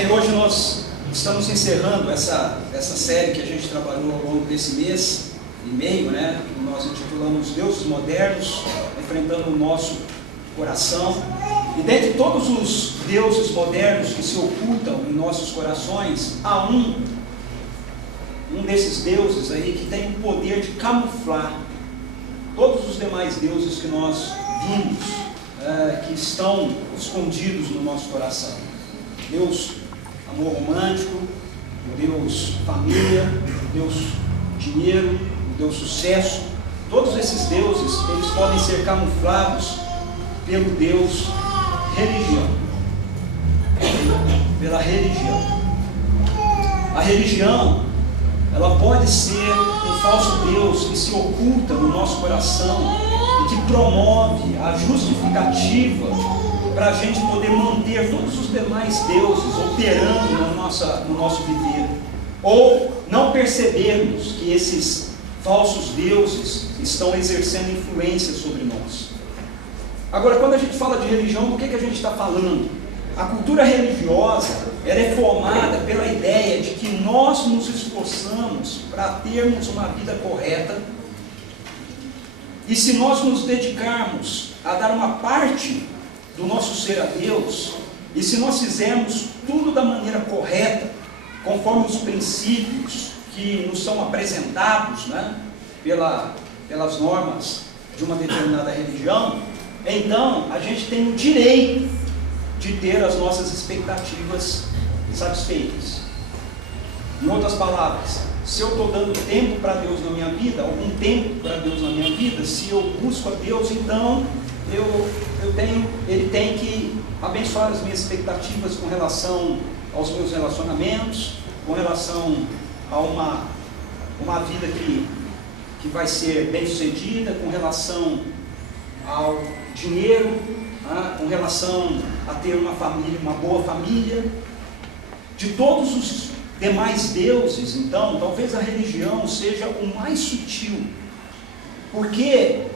Bem, hoje nós estamos encerrando essa série que a gente trabalhou ao longo desse mês e meio, né? Nós intitulamos Deuses Modernos, enfrentando o nosso coração. E dentre todos os deuses modernos que se ocultam em nossos corações, há um desses deuses aí que tem o poder de camuflar todos os demais deuses que nós vimos, que estão escondidos no nosso coração. Deus amor romântico, o Deus família, o Deus dinheiro, o Deus sucesso. Todos esses deuses, eles podem ser camuflados pelo Deus religião, pela religião. A religião, ela pode ser um falso Deus que se oculta no nosso coração e que promove a justificativa para a gente poder manter todos os demais deuses operando no nosso viver, ou não percebermos que esses falsos deuses estão exercendo influência sobre nós. Agora, quando a gente fala de religião, do que a gente está falando? A cultura religiosa, ela é formada pela ideia de que nós nos esforçamos para termos uma vida correta, e se nós nos dedicarmos a dar uma parte do nosso ser a Deus, e se nós fizermos tudo da maneira correta, conforme os princípios que nos são apresentados, né, pelas normas de uma determinada religião, então a gente tem o direito de ter as nossas expectativas satisfeitas. Em outras palavras, se eu estou dando tempo para Deus na minha vida, algum tempo para Deus na minha vida, se eu busco a Deus, então ele tem que abençoar as minhas expectativas com relação aos meus relacionamentos, com relação a uma vida que vai ser bem sucedida, com relação ao dinheiro, com relação a ter uma família, uma boa família. De todos os demais deuses, então, talvez a religião seja o mais sutil, porque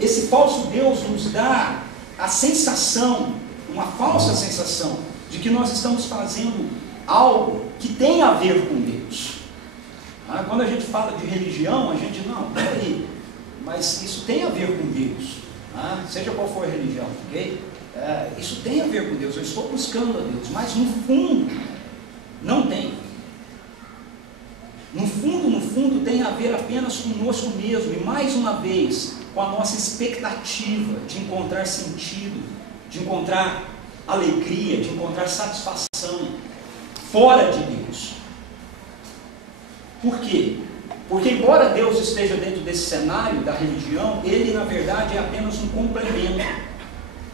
esse falso Deus nos dá a sensação, uma falsa sensação, de que nós estamos fazendo algo que tem a ver com Deus. Quando a gente fala de religião, a gente, não, peraí, mas isso tem a ver com Deus, seja qual for a religião, ok? Isso tem a ver com Deus, eu estou buscando a Deus, mas no fundo, não tem. No fundo tem a ver apenas conosco mesmo, e mais uma vez, com a nossa expectativa de encontrar sentido, de encontrar alegria, de encontrar satisfação fora de Deus. Por quê? Porque embora Deus esteja dentro desse cenário da religião, ele na verdade é apenas um complemento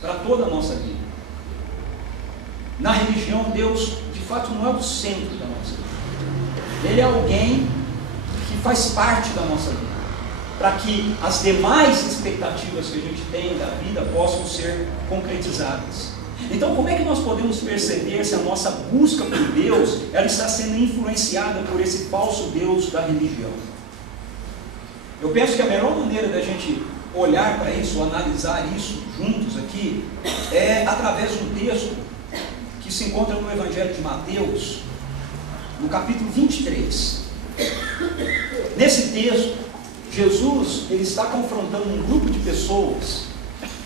para toda a nossa vida. Na religião, Deus de fato não é o centro da nossa vida. Ele é alguém que faz parte da nossa vida, para que as demais expectativas que a gente tem da vida possam ser concretizadas. Então, como é que nós podemos perceber se a nossa busca por Deus, ela está sendo influenciada por esse falso Deus da religião? Eu penso que a melhor maneira da gente olhar para isso, analisar isso juntos aqui, é através de um texto que se encontra no Evangelho de Mateus, no capítulo 23. Nesse texto, Jesus ele está confrontando um grupo de pessoas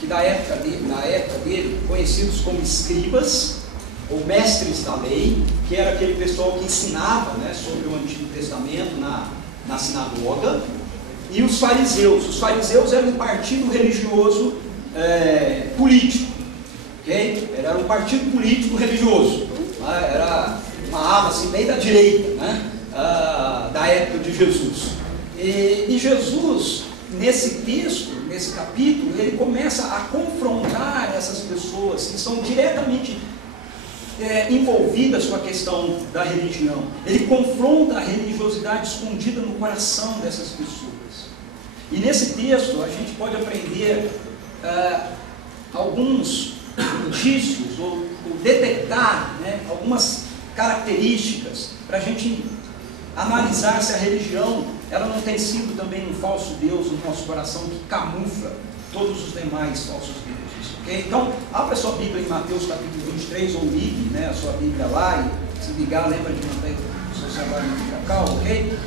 que na época dele, conhecidos como escribas, ou mestres da lei, que era aquele pessoal que ensinava, né, sobre o Antigo Testamento na sinagoga, e os fariseus. Os fariseus eram um partido religioso político, ok? Era um partido político religioso, era uma ala assim, bem da direita, né, da época de Jesus. E Jesus, nesse texto, nesse capítulo, ele começa a confrontar essas pessoas que são diretamente envolvidas com a questão da religião. Ele confronta a religiosidade escondida no coração dessas pessoas. E nesse texto a gente pode aprender alguns indícios, ou detectar, né, algumas características para a gente analisar se a religião ela não tem sido também um falso Deus no nosso coração que camufla todos os demais falsos deuses. Okay? Então, abra sua Bíblia em Mateus capítulo 23, ou ligue, né, a sua Bíblia lá, e se ligar, lembra de manter o seu celular no local, ok?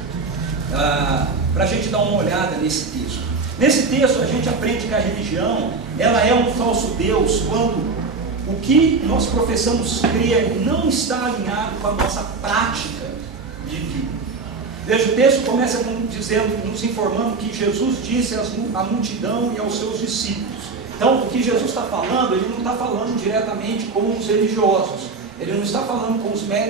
Para a gente dar uma olhada nesse texto. Nesse texto a gente aprende que a religião, ela é um falso Deus quando o que nós professamos crer não está alinhado com a nossa prática de vida. Veja, o texto começa dizendo, nos informando que Jesus disse à multidão e aos seus discípulos. Então, o que Jesus está falando, ele não está falando diretamente com os religiosos, ele não está falando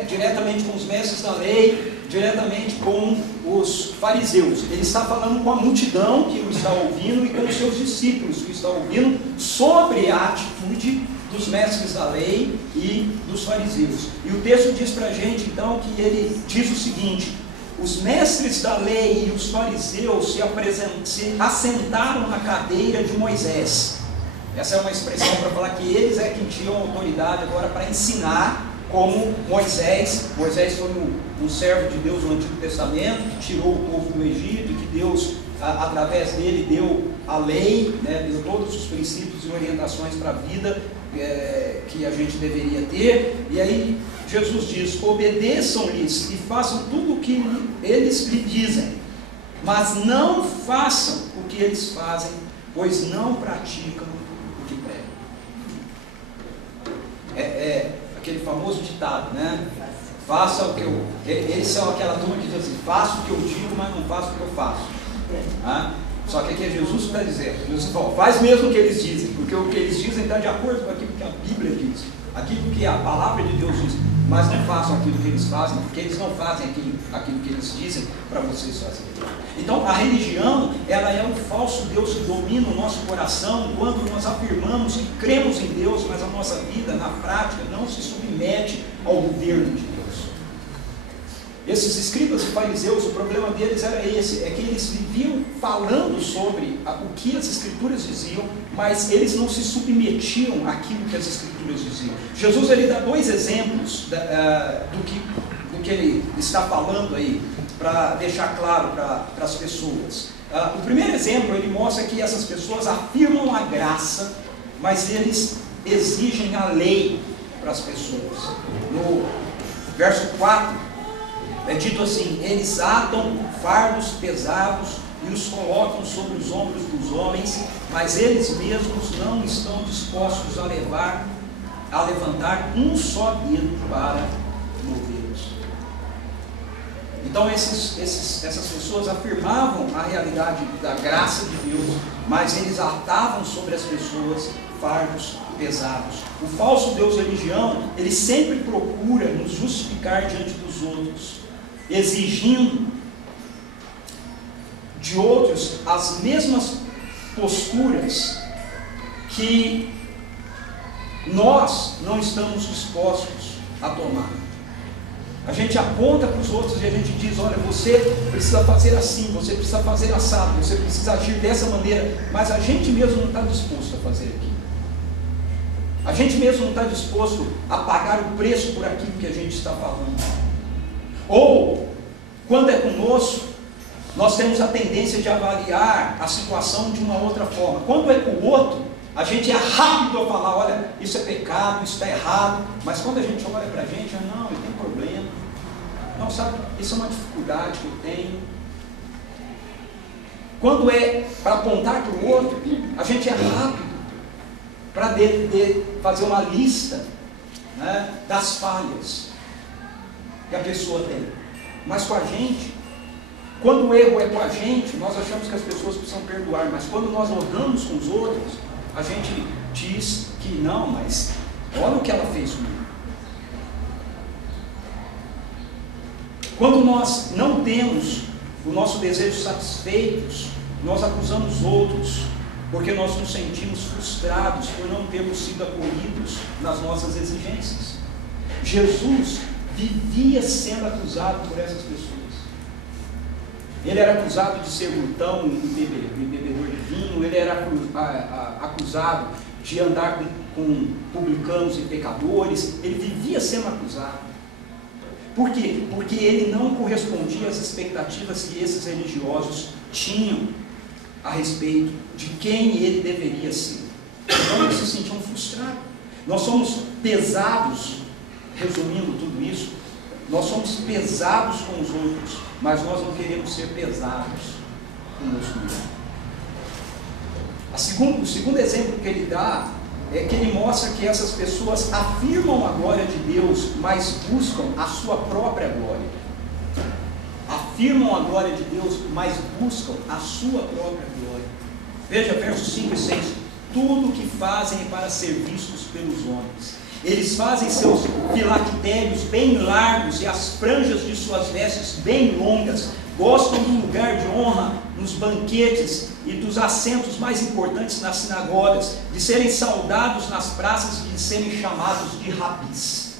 diretamente com os mestres da lei, diretamente com os fariseus. Ele está falando com a multidão que o está ouvindo e com os seus discípulos que o estão ouvindo sobre a atitude dos mestres da lei e dos fariseus. E o texto diz para a gente então que ele diz o seguinte: os mestres da lei e os fariseus se assentaram na cadeira de Moisés. Essa é uma expressão para falar que eles é quem tinham autoridade agora para ensinar como Moisés foi um servo de Deus no Antigo Testamento, que tirou o povo do Egito, e que Deus, através dele, deu a lei, né, deu todos os princípios e orientações para a vida que a gente deveria ter. E aí Jesus diz: obedeçam-lhes e façam tudo o que eles lhe dizem, mas não façam o que eles fazem, pois não praticam o que pregam. Aquele famoso ditado, né? Faça o que eu... Eles são aquela turma que diz assim: faço o que eu digo, mas não faço o que eu faço. Só que aqui é Jesus que está dizendo. Jesus fala: faz mesmo o que eles dizem, porque o que eles dizem está de acordo com aquilo que a Bíblia diz, aquilo que a palavra de Deus diz, mas não façam aquilo que eles fazem, porque eles não fazem aquilo que eles dizem para vocês fazerem. Então, a religião, ela é um falso Deus que domina o nosso coração quando nós afirmamos que cremos em Deus, mas a nossa vida, na prática, não se submete ao governo de Deus. Esses escribas e fariseus, o problema deles era esse, é que eles viviam falando sobre o que as Escrituras diziam, mas eles não se submetiam àquilo que as Escrituras diziam. Jesus, ele dá dois exemplos do que ele está falando aí, para deixar claro para as pessoas. O primeiro exemplo, ele mostra que essas pessoas afirmam a graça, mas eles exigem a lei para as pessoas. No verso 4, é dito assim: eles atam fardos pesados e os colocam sobre os ombros dos homens, mas eles mesmos não estão dispostos a levantar um só dedo para movê-los. Então essas pessoas afirmavam a realidade da graça de Deus, mas eles atavam sobre as pessoas fardos pesados. O falso Deus religião, ele sempre procura nos justificar diante dos outros, exigindo de outros as mesmas posturas que nós não estamos dispostos a tomar. A gente aponta para os outros e a gente diz: olha, você precisa fazer assim, você precisa fazer assado, você precisa agir dessa maneira, mas a gente mesmo não está disposto a fazer aquilo. A gente mesmo não está disposto a pagar o preço por aquilo que a gente está falando. Ou, quando é conosco, nós temos a tendência de avaliar a situação de uma outra forma. Quando é com o outro, a gente é rápido a falar: olha, isso é pecado, isso está errado. Mas quando a gente olha para a gente, não, eu tenho problema. Não, sabe, isso é uma dificuldade que eu tenho. Quando é para apontar para o outro, a gente é rápido para fazer uma lista, né, das falhas que a pessoa tem. Mas com a gente, quando o erro é com a gente, nós achamos que as pessoas precisam perdoar, mas quando nós rodamos com os outros, a gente diz que não, mas olha o que ela fez comigo. Quando nós não temos o nosso desejo satisfeitos, nós acusamos outros, porque nós nos sentimos frustrados por não termos sido acolhidos nas nossas exigências. Jesus vivia sendo acusado por essas pessoas. Ele era acusado de ser glutão e bebedor de vinho, ele era acusado de andar com publicanos e pecadores, ele vivia sendo acusado. Por quê? Porque ele não correspondia às expectativas que esses religiosos tinham a respeito de quem ele deveria ser. Então eles se sentiam frustrados. Nós somos pesados, resumindo tudo isso, nós somos pesados com os outros, mas nós não queremos ser pesados conosco mesmo. O segundo exemplo que ele dá é que ele mostra que essas pessoas afirmam a glória de Deus, mas buscam a sua própria glória. Afirmam a glória de Deus, mas buscam a sua própria glória. Veja versos 5 e 6. Tudo o que fazem é para ser vistos pelos homens. Eles fazem seus filactérios bem largos e as franjas de suas vestes bem longas. Gostam do lugar de honra nos banquetes e dos assentos mais importantes nas sinagogas, de serem saudados nas praças e de serem chamados de rabis.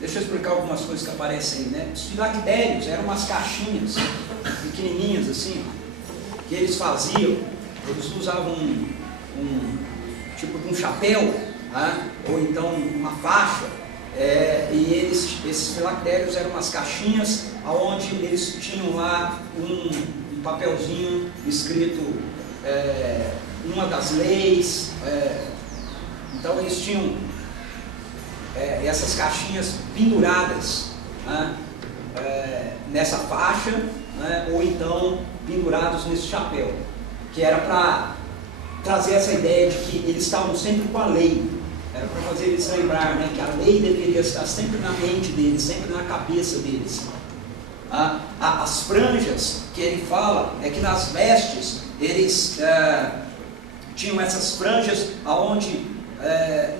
Deixa eu explicar algumas coisas que aparecem aí, né? Os filactérios eram umas caixinhas pequenininhas assim, que eles faziam. Eles usavam um tipo de um chapéu, né? Ou então uma faixa, e esses filactérios eram umas caixinhas onde eles tinham lá um papelzinho escrito uma das leis. Então eles tinham essas caixinhas penduradas, né, nessa faixa, né, ou então pendurados nesse chapéu, que era para trazer essa ideia de que eles estavam sempre com a lei. Era para fazer eles lembrar, né, que a lei deveria estar sempre na mente deles, sempre na cabeça deles. As franjas que ele fala é que nas vestes eles tinham essas franjas onde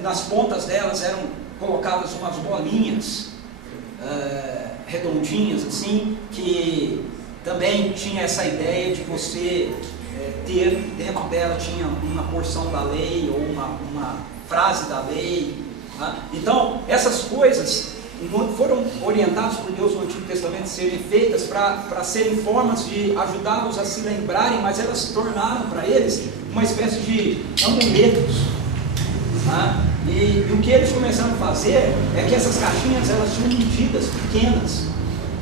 nas pontas delas eram colocadas umas bolinhas redondinhas assim, que também tinha essa ideia de você ter dentro dela tinha uma porção da lei ou uma frase da lei. Então essas coisas foram orientados por Deus no Antigo Testamento a serem feitas para serem formas de ajudá-los a se lembrarem, mas elas se tornaram para eles uma espécie de amuletos. E o que eles começaram a fazer é que essas caixinhas elas tinham medidas pequenas,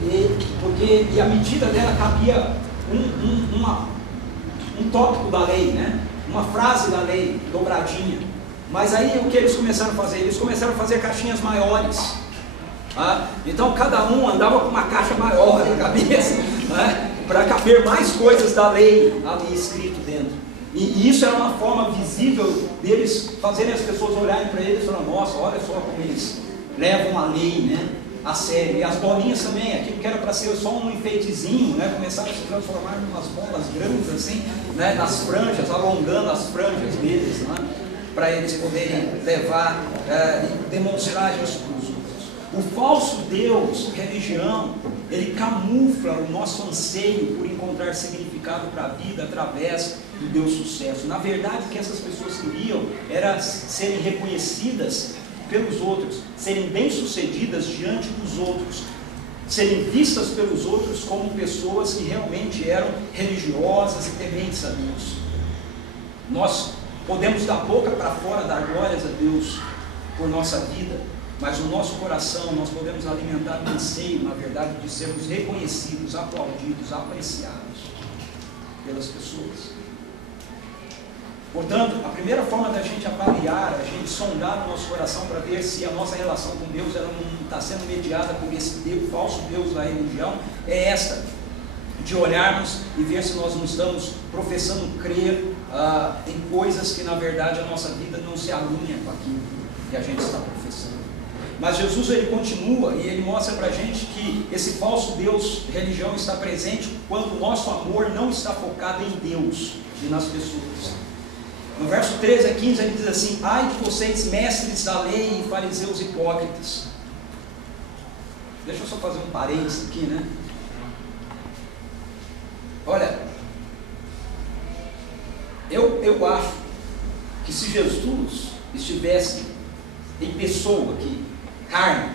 e a medida dela cabia um tópico da lei, né? Uma frase da lei dobradinha. Mas aí o que eles começaram a fazer? Eles começaram a fazer caixinhas maiores. Então cada um andava com uma caixa maior na cabeça, né? Para caber mais coisas da lei ali escrito dentro. E isso era uma forma visível deles fazerem as pessoas olharem para eles e falarem: nossa, olha só como eles levam a lei, né, a sério. E as bolinhas também, aquilo que era para ser só um enfeitezinho, né, começaram a se transformar em umas bolas grandes assim, né, nas franjas, alongando as franjas deles, né, para eles poderem levar e demonstrar isso para os outros. O falso Deus, religião, ele camufla o nosso anseio por encontrar significado para a vida através do Deus sucesso. Na verdade, o que essas pessoas queriam era serem reconhecidas pelos outros, serem bem-sucedidas diante dos outros, serem vistas pelos outros como pessoas que realmente eram religiosas e tementes a Deus. Nós podemos da boca para fora dar glórias a Deus por nossa vida, mas no nosso coração nós podemos alimentar o anseio, na verdade, de sermos reconhecidos, aplaudidos, apreciados pelas pessoas. Portanto, a primeira forma da gente avaliar, a gente sondar o nosso coração para ver se a nossa relação com Deus ela não está sendo mediada por esse Deus, falso Deus da religião, é esta, de olharmos e ver se nós não estamos professando crer em coisas que na verdade a nossa vida não se alinha com aquilo que a gente está professando. Mas Jesus ele continua e ele mostra para a gente que esse falso Deus, religião, está presente quando o nosso amor não está focado em Deus e nas pessoas. No verso 13 a 15 ele diz assim: ai de vocês, mestres da lei e fariseus hipócritas. Deixa eu só fazer um parênteses aqui, né? Olha, eu acho que se Jesus estivesse em pessoa aqui, carne,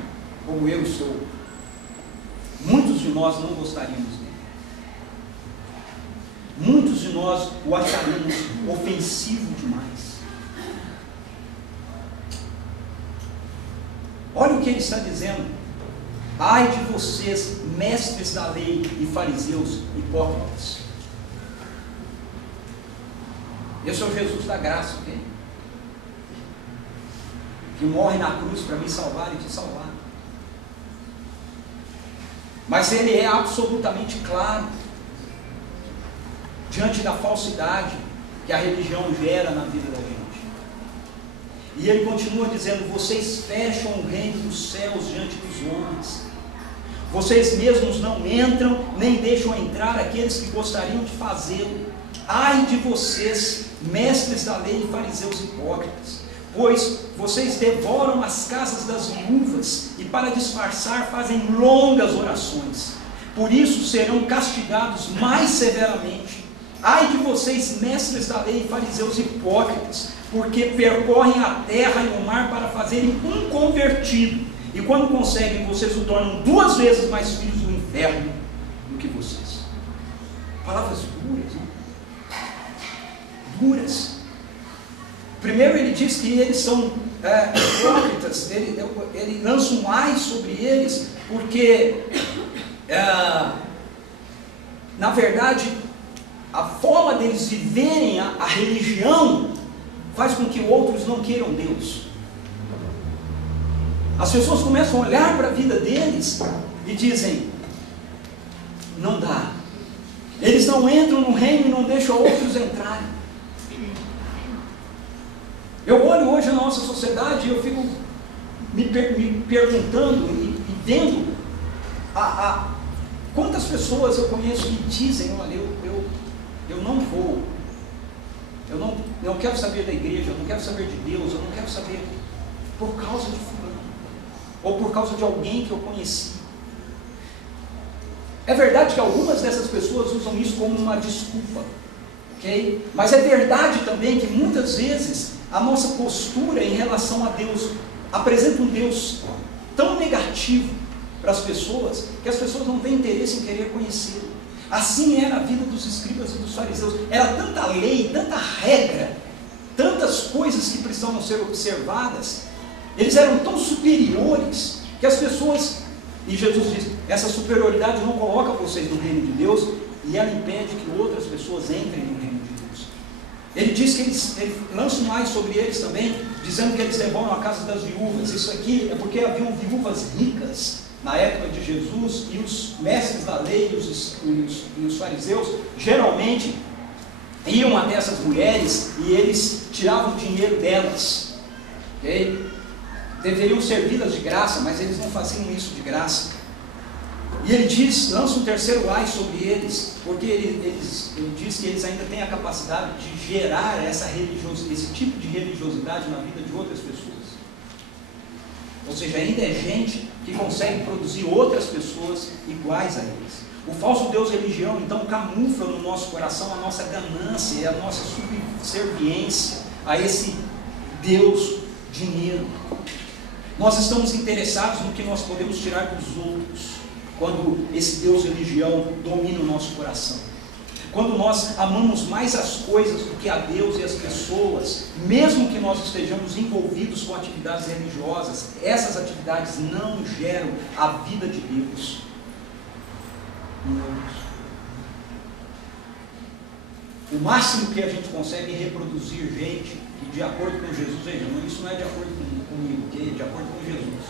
como eu sou, muitos de nós não gostaríamos dele. Muitos de nós o acharíamos ofensivo demais. Olha o que ele está dizendo: ai de vocês, mestres da lei e fariseus hipócritas. Esse é o Jesus da graça, ok? Que morre na cruz para me salvar e te salvar. Mas ele é absolutamente claro diante da falsidade que a religião gera na vida da gente. E ele continua dizendo: vocês fecham o reino dos céus diante dos homens. Vocês mesmos não entram, nem deixam entrar aqueles que gostariam de fazê-lo. Ai de vocês, mestres da lei e fariseus hipócritas, pois vocês devoram as casas das viúvas e, para disfarçar, fazem longas orações. Por isso serão castigados mais severamente. Ai de vocês, mestres da lei e fariseus hipócritas, porque percorrem a terra e o mar para fazerem um convertido, e quando conseguem, vocês o tornam 2 vezes mais filhos do inferno do que vocês. Palavras duras, né? Duras. Primeiro ele diz que eles são hipócritas, ele lança um ai sobre eles, porque na verdade a forma deles viverem a religião faz com que outros não queiram Deus. As pessoas começam a olhar para a vida deles e dizem: não dá. Eles não entram no reino e não deixam outros entrarem. Eu olho hoje na nossa sociedade e eu fico me perguntando e vendo quantas pessoas eu conheço que dizem: olha, eu não vou, eu não quero saber da igreja, eu não quero saber de Deus, eu não quero saber, por causa de fulano, ou por causa de alguém que eu conheci. É verdade que algumas dessas pessoas usam isso como uma desculpa, ok? Mas é verdade também que muitas vezes a nossa postura em relação a Deus apresenta um Deus tão negativo para as pessoas, que as pessoas não têm interesse em querer conhecê-lo. Assim era a vida dos escribas e dos fariseus. Era tanta lei, tanta regra, tantas coisas que precisavam ser observadas. Eles eram tão superiores que as pessoas, e Jesus diz: essa superioridade não coloca vocês no reino de Deus, e ela impede que outras pessoas entrem no reino de Deus. Ele diz que ele lança mais sobre eles também, dizendo que eles devoram a casa das viúvas. Isso aqui é porque haviam viúvas ricas na época de Jesus, e os mestres da lei e os fariseus geralmente iam até essas mulheres e eles tiravam o dinheiro delas, ok? Deveriam servi-las de graça, mas eles não faziam isso de graça. E ele lança um terceiro ai sobre eles, porque ele diz que eles ainda têm a capacidade de gerar esse tipo de religiosidade na vida de outras pessoas. Ou seja, ainda é gente que consegue produzir outras pessoas iguais a eles. O falso Deus religião, então, camufla no nosso coração a nossa ganância e a nossa subserviência a esse Deus dinheiro. Nós estamos interessados no que nós podemos tirar dos outros, quando esse Deus religião domina o nosso coração. Quando nós amamos mais as coisas do que a Deus e as pessoas, mesmo que nós estejamos envolvidos com atividades religiosas, essas atividades não geram a vida de Deus. O máximo que a gente consegue é reproduzir gente que, de acordo com Jesus, veja, isso não é de acordo comigo, que é de acordo com Jesus,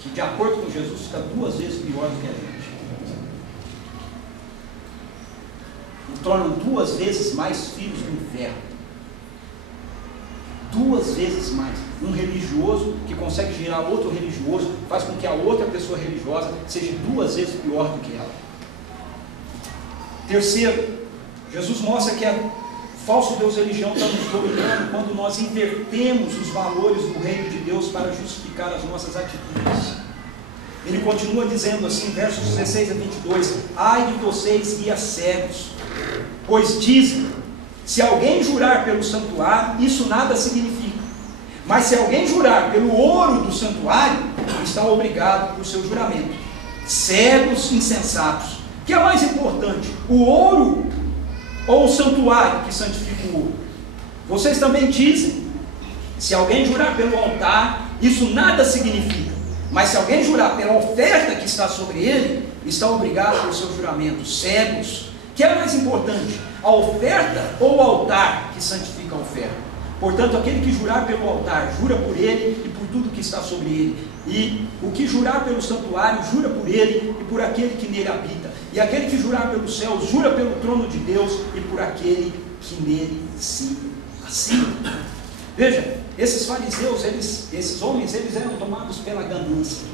que de acordo com Jesus fica 2 vezes pior do que a gente. Tornam 2 vezes mais filhos do inferno. 2 vezes mais. Um religioso que consegue gerar outro religioso faz com que a outra pessoa religiosa seja 2 vezes pior do que ela. Terceiro, Jesus mostra que o falso Deus religião está nos dominando quando nós invertemos os valores do reino de Deus para justificar as nossas atitudes. Ele continua dizendo assim, versos 16 a 22, ai de vocês, guias cegos, pois dizem, se alguém jurar pelo santuário, isso nada significa, mas se alguém jurar pelo ouro do santuário, está obrigado por seu juramento. Cegos insensatos, o que é mais importante, o ouro ou o santuário que santifica o ouro? Vocês também dizem, se alguém jurar pelo altar, isso nada significa, mas se alguém jurar pela oferta que está sobre ele, está obrigado por seu juramento. Cegos, o que é mais importante, a oferta ou o altar que santifica sacrifica a oferta. Portanto, aquele que jurar pelo altar, jura por ele e por tudo que está sobre ele. E o que jurar pelo santuário, jura por ele e por aquele que nele habita. E aquele que jurar pelos céus, jura pelo trono de Deus e por aquele que nele se assenta. Veja, esses fariseus, esses homens, eles eram tomados pela ganância.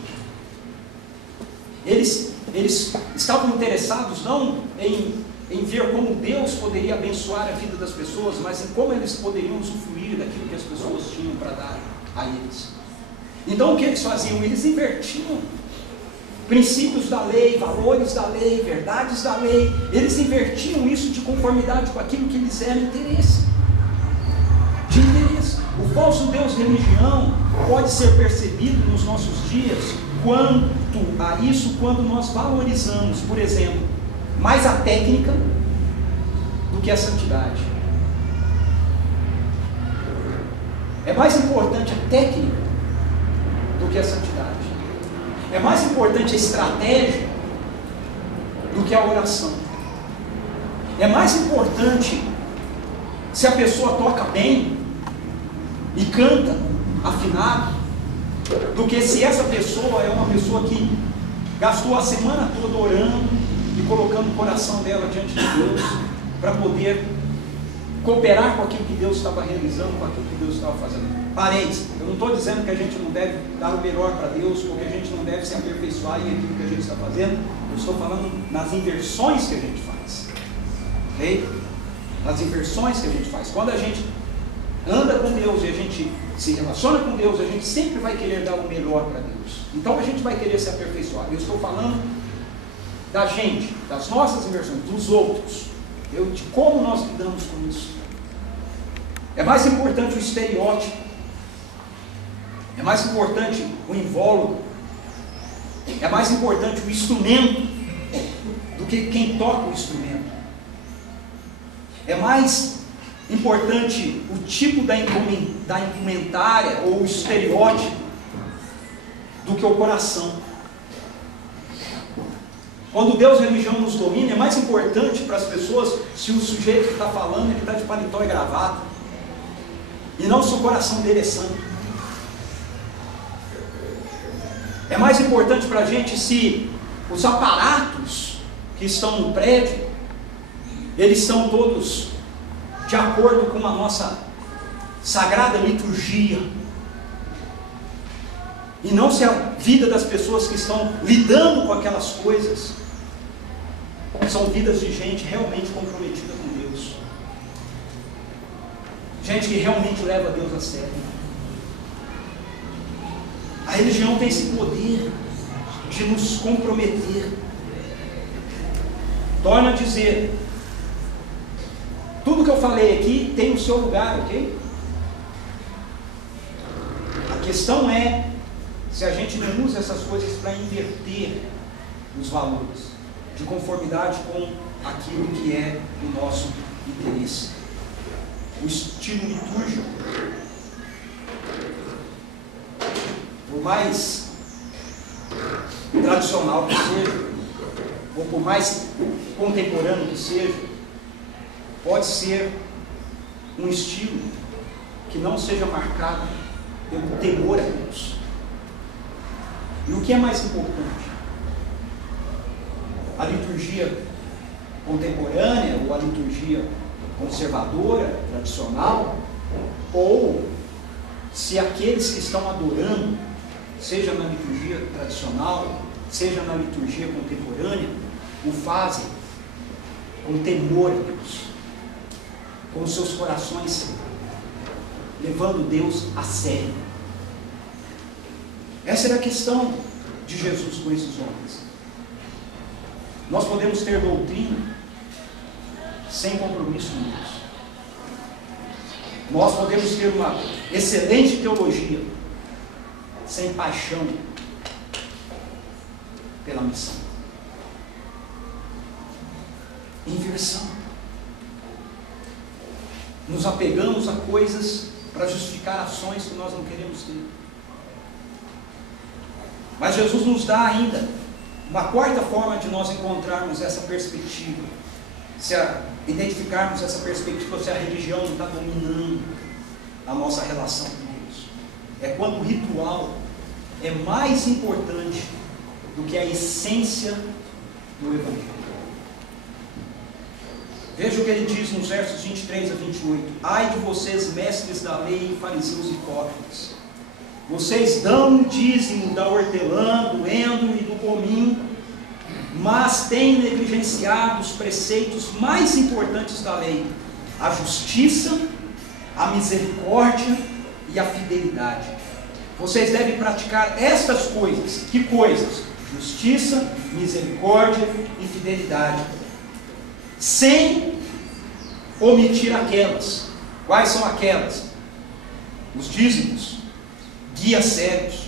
Eles estavam interessados não em ver como Deus poderia abençoar a vida das pessoas, mas em como eles poderiam usufruir daquilo que as pessoas tinham para dar a eles. Então o que eles faziam? Eles invertiam princípios da lei, valores da lei, verdades da lei. Eles invertiam isso de conformidade com aquilo que lhes era interesse. De interesse. O falso Deus religião pode ser percebido nos nossos dias quanto a isso, quando nós valorizamos, por exemplo, mais a técnica do que a santidade. É mais importante a técnica do que a santidade. É mais importante a estratégia do que a oração. É mais importante se a pessoa toca bem e canta afinado, do que se essa pessoa é uma pessoa que gastou a semana toda orando e colocando o coração dela diante de Deus para poder cooperar com aquilo que Deus estava realizando, com aquilo que Deus estava fazendo. Parênteses, eu não estou dizendo que a gente não deve dar o melhor para Deus, ou que a gente não deve se aperfeiçoar em aquilo que a gente está fazendo. Eu estou falando nas inversões que a gente faz, ok? Nas inversões que a gente faz. Quando a gente anda com Deus e a gente se relaciona com Deus, a gente sempre vai querer dar o melhor para Deus. Então a gente vai querer se aperfeiçoar. Eu estou falando da gente, das nossas inversões, dos outros, de como nós lidamos com isso. É mais importante o estereótipo, é mais importante o invólucro, é mais importante o instrumento do que quem toca o instrumento. É mais importante o tipo da indumentária ou o estereótipo do que o coração. Quando Deus e a religião nos domina, é mais importante para as pessoas se o sujeito que está falando ele está de paletó e gravata, e não se o coração dele é santo. É mais importante para a gente se os aparatos que estão no prédio eles são todos de acordo com a nossa sagrada liturgia, e não se a vida das pessoas que estão lidando com aquelas coisas são vidas de gente realmente comprometida com Deus, gente que realmente leva Deus a sério. A religião tem esse poder de nos comprometer. Torna a dizer, tudo que eu falei aqui tem o seu lugar, ok? A questão é se a gente não usa essas coisas para inverter os valores, de conformidade com aquilo que é do nosso interesse. O estilo litúrgico, por mais tradicional que seja, ou por mais contemporâneo que seja, pode ser um estilo que não seja marcado pelo temor a Deus. E o que é mais importante? A liturgia contemporânea ou a liturgia conservadora, tradicional, ou se aqueles que estão adorando, seja na liturgia tradicional, seja na liturgia contemporânea, o fazem com temor a Deus, com seus corações levando Deus a sério. Essa era a questão de Jesus com esses homens. Nós podemos ter doutrina sem compromisso com Deus. Nós podemos ter uma excelente teologia sem paixão pela missão. Inversão. Nos apegamos a coisas para justificar ações que nós não queremos ter. Mas Jesus nos dá ainda uma quarta forma de nós encontrarmos essa perspectiva se identificarmos essa perspectiva, se a religião não está dominando a nossa relação com Deus. É quando o ritual é mais importante do que a essência do Evangelho. Veja o que ele diz nos versos 23 a 28. Ai de vocês, mestres da lei e fariseus hipócritas, vocês dão o dízimo da hortelã, do endro e do cominho, mas têm negligenciado os preceitos mais importantes da lei: a justiça, a misericórdia e a fidelidade. Vocês devem praticar estas coisas. Que coisas? Justiça, misericórdia e fidelidade, sem omitir aquelas. Quais são aquelas? Os dízimos, guias sérios.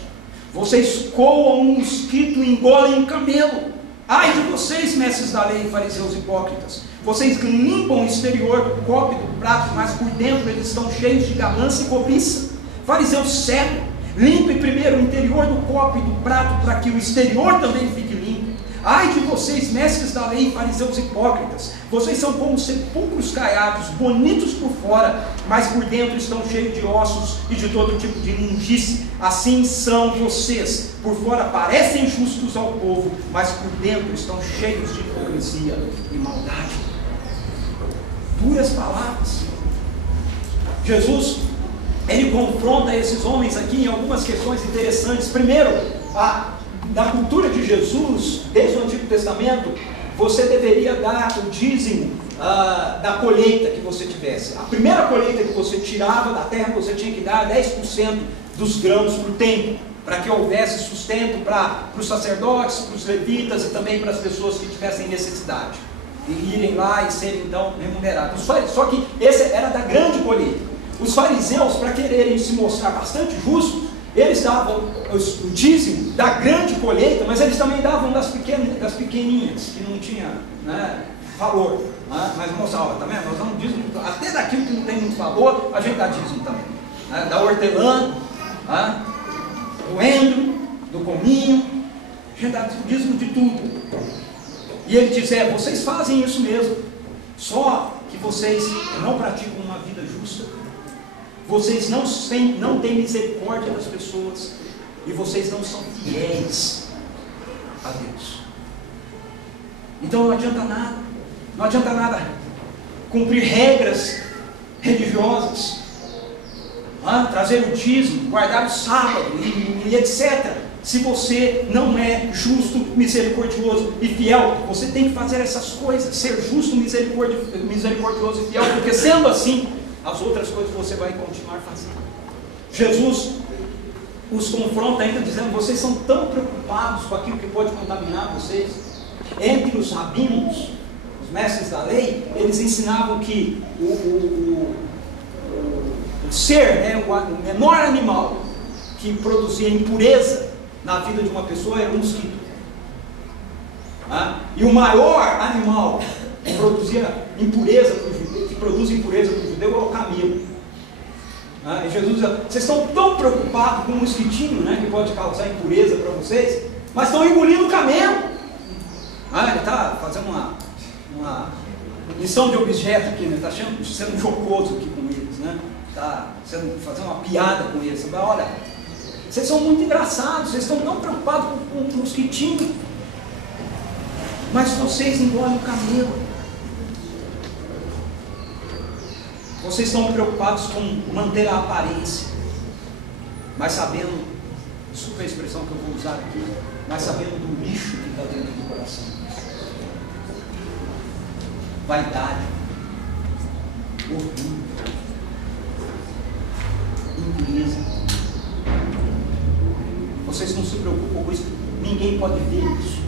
Vocês coam um mosquito e engolem um camelo. Ai de vocês, mestres da lei e fariseus hipócritas, vocês limpam o exterior do copo e do prato, mas por dentro eles estão cheios de ganância e cobiça. Fariseu cego, limpe primeiro o interior do copo e do prato, para que o exterior também fique limpo. Ai de vocês, mestres da lei e fariseus hipócritas, vocês são como sepulcros caiados, bonitos por fora, mas por dentro estão cheios de ossos e de todo tipo de imundície. Assim são vocês, por fora parecem justos ao povo, mas por dentro estão cheios de hipocrisia e maldade. Duras palavras. Jesus, ele confronta esses homens aqui em algumas questões interessantes. Primeiro, na cultura de Jesus, desde o Antigo Testamento, você deveria dar o dízimo da colheita que você tivesse. A primeira colheita que você tirava da terra, você tinha que dar 10% dos grãos para o templo, para que houvesse sustento para os sacerdotes, para os levitas e também para as pessoas que tivessem necessidade, e irem lá e serem então remunerados. Só que esse era da grande colheita. Os fariseus, para quererem se mostrar bastante justos, eles davam o dízimo da grande colheita, mas eles também davam das pequeninhas, que não tinha, né, valor. Né? Mas moçada, tá vendo? Nós damos dízimo, até daquilo que não tem muito valor, a gente dá dízimo também. Né? Da hortelã, do endro, do cominho, a gente dá dízimo de tudo. E ele diz: vocês fazem isso mesmo, só que vocês não praticam uma vida justa, vocês não têm misericórdia das pessoas, e vocês não são fiéis a Deus. Então não adianta nada cumprir regras religiosas, trazer o dízimo, guardar o sábado e etc. Se você não é justo, misericordioso e fiel. Você tem que fazer essas coisas, ser justo, misericordioso e fiel, porque sendo assim, as outras coisas você vai continuar fazendo. Jesus os confronta ainda dizendo: vocês são tão preocupados com aquilo que pode contaminar vocês. Entre os rabinos, os mestres da lei, eles ensinavam que o ser, né, o menor animal que produzia impureza na vida de uma pessoa era o mosquito. E o maior animal que produzia impureza para o judeu, é o camelo. E Jesus diz: vocês estão tão preocupados com o mosquitinho, né, que pode causar impureza para vocês, mas estão engolindo o camelo. Ele está fazendo uma lição de objeto aqui, né? Está sendo jocoso aqui com eles, né? Está fazendo uma piada com eles. Você vai: olha, vocês são muito engraçados, vocês estão tão preocupados com o mosquitinho, mas vocês engolem o camelo. Vocês estão preocupados com manter a aparência, mas sabendo, desculpa a expressão que eu vou usar aqui, mas sabendo do lixo que está dentro do coração. Vaidade, orgulho, impureza. Vocês não se preocupam com isso, ninguém pode ver isso.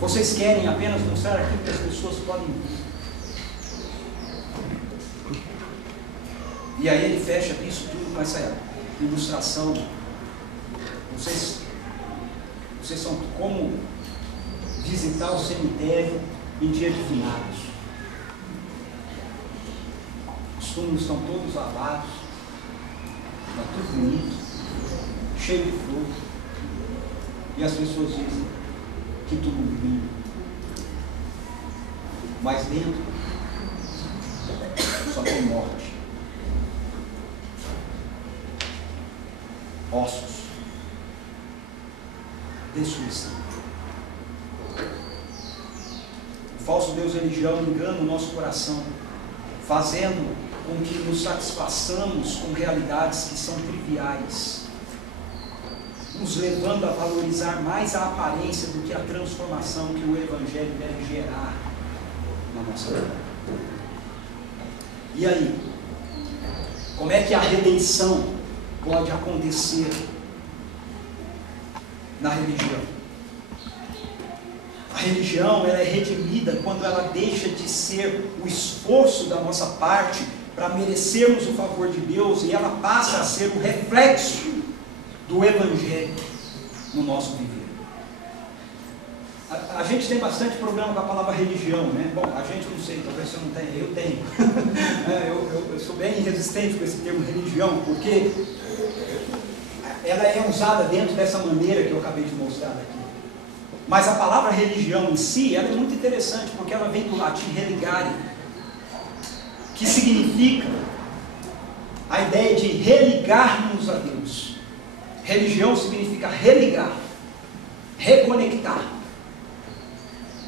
Vocês querem apenas mostrar aquilo que as pessoas podem ver. E aí ele fecha isso tudo com essa ilustração. Vocês são como visitar o cemitério em dia de finados. Os túmulos estão todos lavados, está tudo bonito, cheio de flor. E as pessoas dizem: que túmulo lindo, mas dentro só tem morte, ossos, destruição. O falso Deus religião engana o nosso coração, fazendo com que nos satisfaçamos com realidades que são triviais, nos levando a valorizar mais a aparência do que a transformação que o Evangelho deve gerar na nossa vida. E aí, como é que a redenção pode acontecer na religião? A religião, ela é redimida quando ela deixa de ser o esforço da nossa parte para merecermos o favor de Deus, e ela passa a ser o reflexo do Evangelho no nosso viver. A gente tem bastante problema com a palavra religião, né? Bom, a gente não sei, talvez você não tenha, eu tenho. Eu sou bem resistente com esse termo religião, porque ela é usada dentro dessa maneira que eu acabei de mostrar aqui. Mas a palavra religião em si, ela é muito interessante, porque ela vem do latim religare, que significa a ideia de religarmos a Deus. Religião significa religar, reconectar.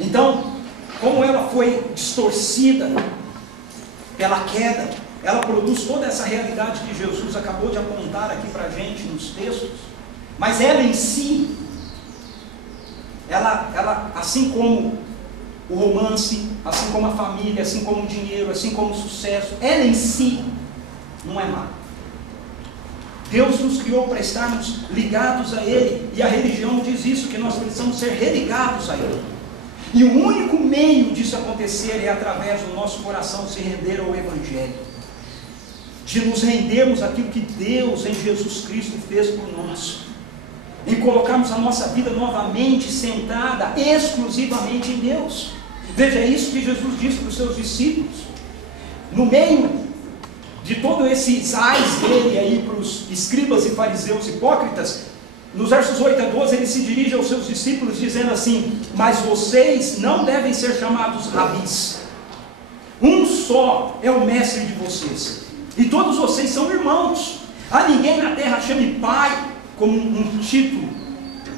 Então, como ela foi distorcida pela queda, ela produz toda essa realidade que Jesus acabou de apontar aqui para a gente nos textos, mas ela em si, ela, assim como o romance, assim como a família, assim como o dinheiro, assim como o sucesso, ela em si não é má. Deus nos criou para estarmos ligados a Ele, e a religião diz isso, que nós precisamos ser religados a Ele. E o único meio disso acontecer é através do nosso coração se render ao Evangelho, de nos rendermos àquilo que Deus em Jesus Cristo fez por nós, em colocarmos a nossa vida novamente centrada exclusivamente em Deus. Veja isso que Jesus disse para os seus discípulos, no meio de todo esses ais dele aí para os escribas e fariseus hipócritas. Nos versos 8 a 12 ele se dirige aos seus discípulos dizendo assim: mas vocês não devem ser chamados rabis, um só é o mestre de vocês, e todos vocês são irmãos. A ninguém na terra chame pai como um título,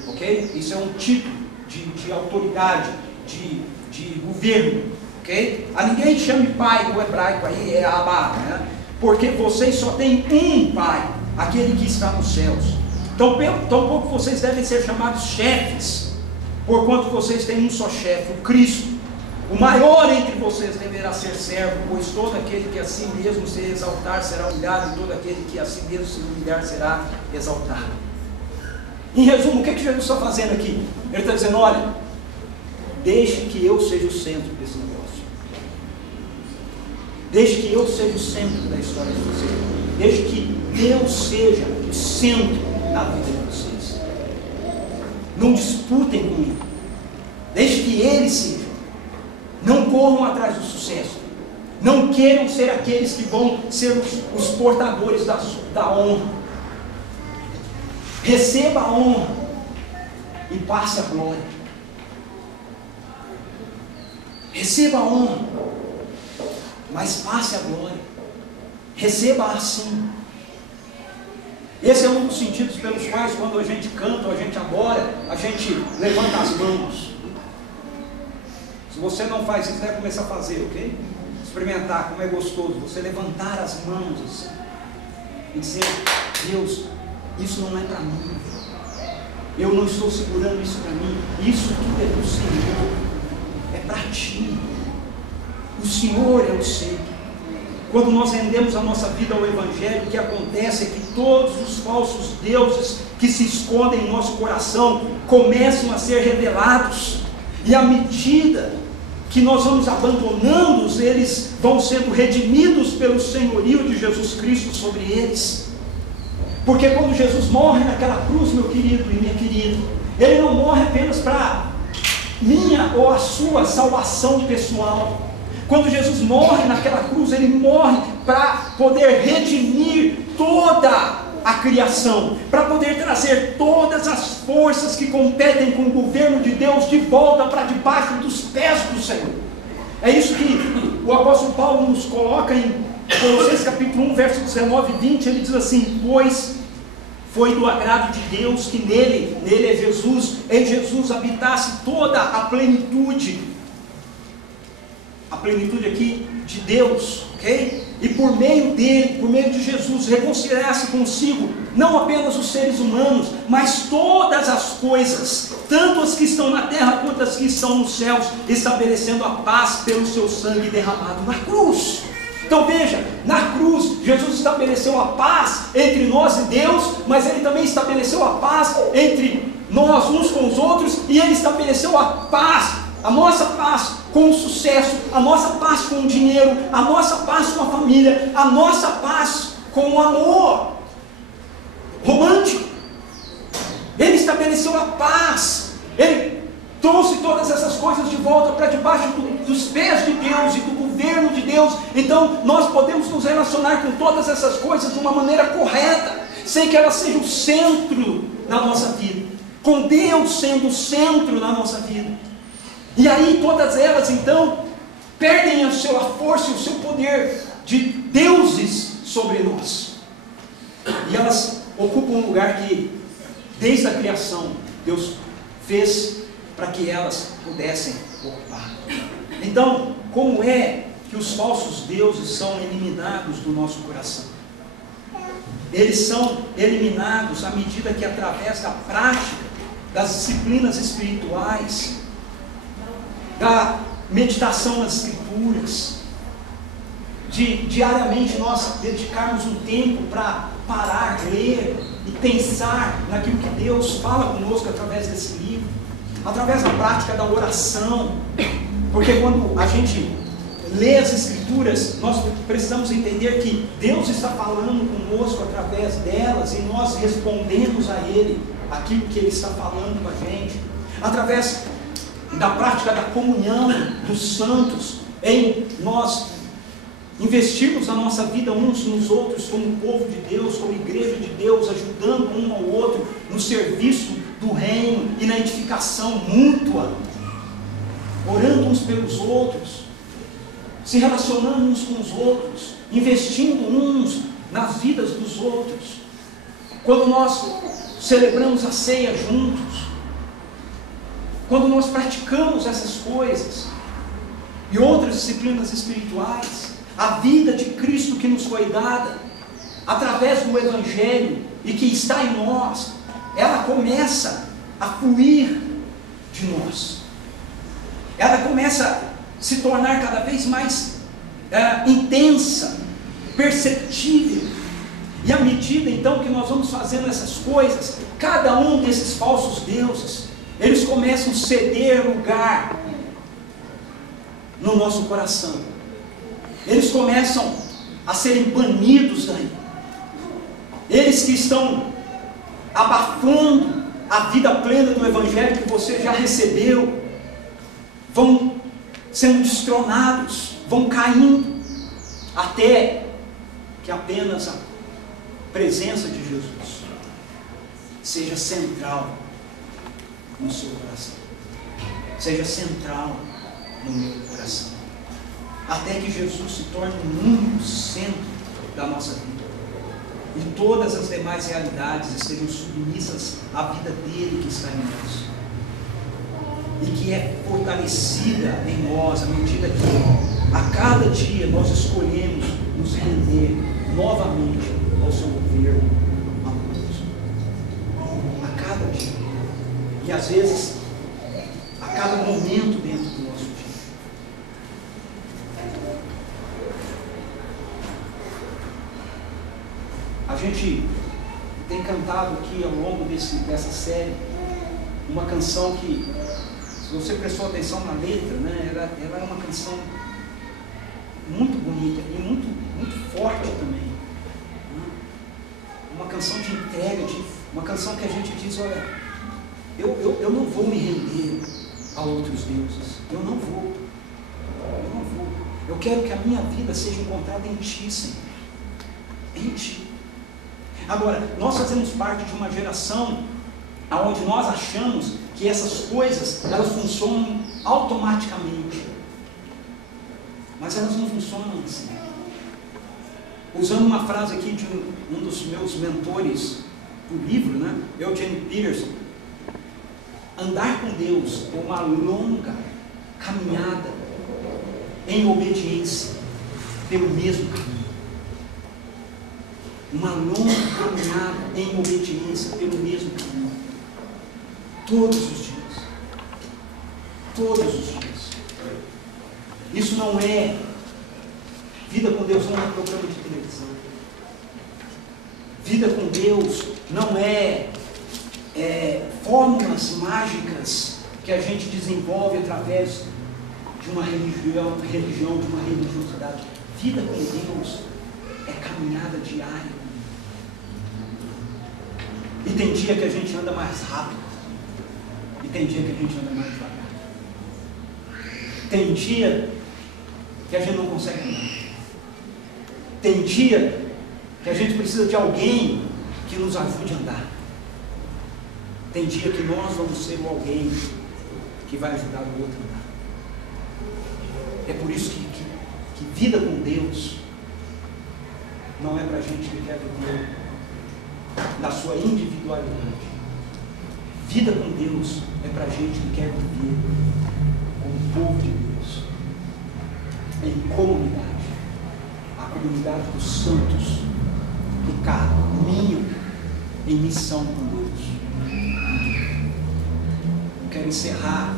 ok? Isso é um título de autoridade, de governo, ok? A ninguém chame pai, no hebraico aí é Abba, né? Porque vocês só têm um pai, aquele que está nos céus. Tão pouco vocês devem ser chamados chefes, porquanto vocês têm um só chefe, o Cristo. O maior entre vocês deverá ser servo, pois todo aquele que a si mesmo se exaltar será humilhado, e todo aquele que a si mesmo se humilhar será exaltado. Em resumo, o que Jesus está fazendo aqui? Ele está dizendo: olha, deixe que eu seja o centro desse negócio. Deixe que eu seja o centro da história de vocês. Deixe que Deus seja o centro na vida de vocês. Não disputem comigo. Deixe que Ele seja. Não corram atrás do sucesso. Não queiram ser aqueles que vão ser os portadores da honra. Receba a honra e passe a glória. Receba a honra, mas passe a glória. Receba assim. Esse é um dos sentidos pelos quais, quando a gente canta, a gente adora, a gente levanta as mãos. Se você não faz isso, deve começar a fazer, ok? Experimentar como é gostoso você levantar as mãos assim, e dizer: Deus, isso não é para mim, eu não estou segurando isso para mim, isso tudo é do Senhor, é para ti, o Senhor é o centro. Quando nós rendemos a nossa vida ao Evangelho, o que acontece é que todos os falsos deuses que se escondem em nosso coração começam a ser revelados, e à medida que nós vamos abandonando-os, eles vão sendo redimidos pelo senhorio de Jesus Cristo sobre eles. Porque quando Jesus morre naquela cruz, meu querido e minha querida, Ele não morre apenas para minha ou a sua salvação pessoal. Quando Jesus morre naquela cruz, Ele morre para poder redimir toda a criação, para poder trazer todas as forças que competem com o governo de Deus de volta para debaixo dos pés do Senhor. É isso que o apóstolo Paulo nos coloca em Colossenses capítulo 1, verso 19 e 20, ele diz assim: pois foi do agrado de Deus que nele é Jesus, em Jesus habitasse toda a plenitude aqui de Deus, ok? E por meio dele, por meio de Jesus, reconciliasse consigo, não apenas os seres humanos, mas todas as coisas, tanto as que estão na terra quanto as que estão nos céus, estabelecendo a paz pelo seu sangue derramado na cruz. Então veja, na cruz, Jesus estabeleceu a paz entre nós e Deus, mas Ele também estabeleceu a paz entre nós uns com os outros, e Ele estabeleceu a paz, a nossa paz com o sucesso, a nossa paz com o dinheiro, a nossa paz com a família, a nossa paz com o amor romântico. Ele estabeleceu a paz, Ele trouxe todas essas coisas de volta para debaixo dos pés de Deus e do governo de Deus. Então nós podemos nos relacionar com todas essas coisas de uma maneira correta, sem que elas sejam o centro da nossa vida, com Deus sendo o centro da nossa vida. E aí todas elas então perdem a sua força e o seu poder de deuses sobre nós, e elas ocupam um lugar que desde a criação Deus fez para que elas pudessem ocupar. Então, como é que os falsos deuses são eliminados do nosso coração? Eles são eliminados à medida que, através da prática das disciplinas espirituais, da meditação nas Escrituras, de diariamente nós dedicarmos um tempo para parar, ler e pensar naquilo que Deus fala conosco através desse livro, através da prática da oração, porque quando a gente lê as Escrituras, nós precisamos entender que Deus está falando conosco através delas, e nós respondemos a Ele aquilo que Ele está falando com a gente, através da prática da comunhão dos santos, em nós investirmos a nossa vida uns nos outros, como povo de Deus, como igreja de Deus, ajudando um ao outro no serviço do reino e na edificação mútua, orando uns pelos outros, se relacionando uns com os outros, investindo uns nas vidas dos outros. Quando nós celebramos a ceia juntos, quando nós praticamos essas coisas e outras disciplinas espirituais, a vida de Cristo que nos foi dada através do Evangelho e que está em nós, ela começa a fluir de nós, ela começa a se tornar cada vez mais intensa, perceptível. E à medida então que nós vamos fazendo essas coisas, cada um desses falsos deuses, eles começam a ceder lugar no nosso coração, eles começam a serem banidos daí. Eles que estão abafando a vida plena do Evangelho que você já recebeu, vão sendo destronados, vão caindo, até que apenas a presença de Jesus seja central no seu coração, seja central no meu coração, até que Jesus se torne o único centro da nossa vida, e todas as demais realidades estejam submissas à vida dele que está em nós, e que é fortalecida em nós à medida que a cada dia nós escolhemos nos render novamente ao seu governo amoroso, a cada dia, e às vezes a cada momento dentro do nosso dia. A gente tem cantado aqui ao longo dessa série uma canção que, se você prestou atenção na letra, né, ela é uma canção muito bonita e muito forte também, né? Uma canção de entrega, uma canção que a gente diz: olha, eu não vou me render a outros deuses, eu não vou, eu quero que a minha vida seja encontrada em Ti, Senhor, em Ti. Agora, nós fazemos parte de uma geração onde nós achamos que essas coisas, elas funcionam automaticamente. Mas elas não funcionam assim. Usando uma frase aqui de um dos meus mentores do livro, né? Eugene Peterson, andar com Deus é uma longa caminhada em obediência pelo mesmo caminho. Uma longa caminhada em obediência pelo mesmo caminho. Todos os dias. Todos os dias. Isso não é vida com Deus, não é programa de televisão. Vida com Deus não é fórmulas mágicas que a gente desenvolve através de uma religião, de uma religiosidade. Vida com Deus é caminhada diária. E tem dia que a gente anda mais rápido. E tem dia que a gente anda mais devagar. Tem dia que a gente não consegue andar. Tem dia que a gente precisa de alguém que nos ajude a andar. Tem dia que nós vamos ser o alguém que vai ajudar o outro a andar. É por isso que vida com Deus não é para a gente que quer viver na sua individualidade. Vida com Deus é para a gente que quer viver como povo de Deus, em comunidade. A comunidade dos santos que caminham em missão com Deus. Eu quero encerrar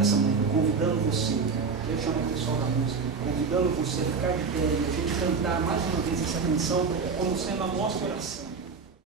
essa manhã convidando você, eu chamo o pessoal da música, convidando você a ficar de pé e a gente cantar mais uma vez essa canção como sendo a nossa oração.